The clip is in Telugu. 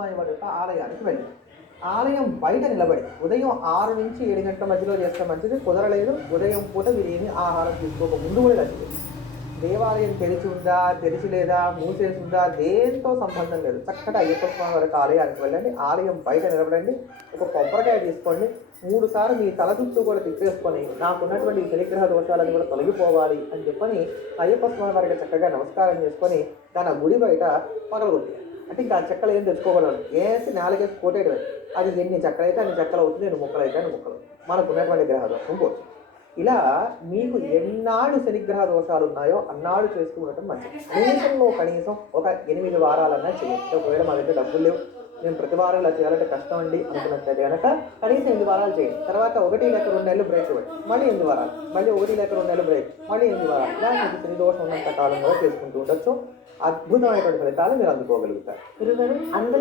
స్వామి వారి యొక్క ఆలయానికి వెళ్ళారు. ఆలయం బయట నిలబడి ఉదయం 6 నుంచి 7 గంటల మధ్యలో చేస్తే మంచిది. కుదరలేదు, ఉదయం పూట మీరు ఏమి ఆహారం తీసుకోక ముందు కూడా మంచిది. దేవాలయం తెరిచి ఉందా, తెరిచి లేదా, మూసేసి ఉందా, దేంతో సంబంధం లేదు. చక్కటి అయ్యప్ప స్వామి వారికి ఆలయానికి వెళ్ళండి. ఆలయం బయట నిలబడండి. ఒక కొబ్బరికాయ తీసుకోండి. 3 సార్లు మీ తల చుట్టూ కూడా తిప్పేసుకొని నాకున్నటువంటి శనిగ్రహ దోషాలను కూడా తొలగిపోవాలి అని చెప్పని అయ్యప్ప స్వామి వారికి చక్కగా నమస్కారం చేసుకొని తన గుడి బయట పగలగొట్టారు. అంటే ఇంకా చెక్కలు ఏం తెచ్చుకోకూడదు. వేసి 4 కోటేయడమే. అది ఎన్ని చెక్కలు అయితే అన్ని చెక్కలు అవుతుంది, ఎన్ని ముక్కలు అయితే అన్ని ముక్కలు. మనకున్నటువంటి గ్రహ దోషం పోతుంది. ఇలా మీకు ఎన్నాళ్ళు శనిగ్రహ దోషాలు ఉన్నాయో అన్నాళ్ళు చేస్తూ ఉండటం మంచిది. కనీసం ఒక 8 వారాలన్నా చేయండి. ఒకవేళ మా దగ్గర డబ్బులు లేవు, మేము ప్రతి వారం ఇలా చేయాలంటే కష్టం అండి అనుకున్నట్లయితే కనుక కనీసం 8 వారాలు చేయండి. తర్వాత 1 లేక 2 నెలలు బ్రేక్ ఇవ్వండి, మళ్ళీ 8 వారాలు, మళ్ళీ 1 లేక 2 నెలలు బ్రేక్, మళ్ళీ 8 వారాలు. ఇలా మీకు శని దోషం ఉన్నంత కాలం కూడా చేసుకుంటూ ఉండొచ్చు. అద్భుతమైనటువంటి ఫలితాలు మీరు అందుకోగలుగుతారు. గురుగారు, అందరూ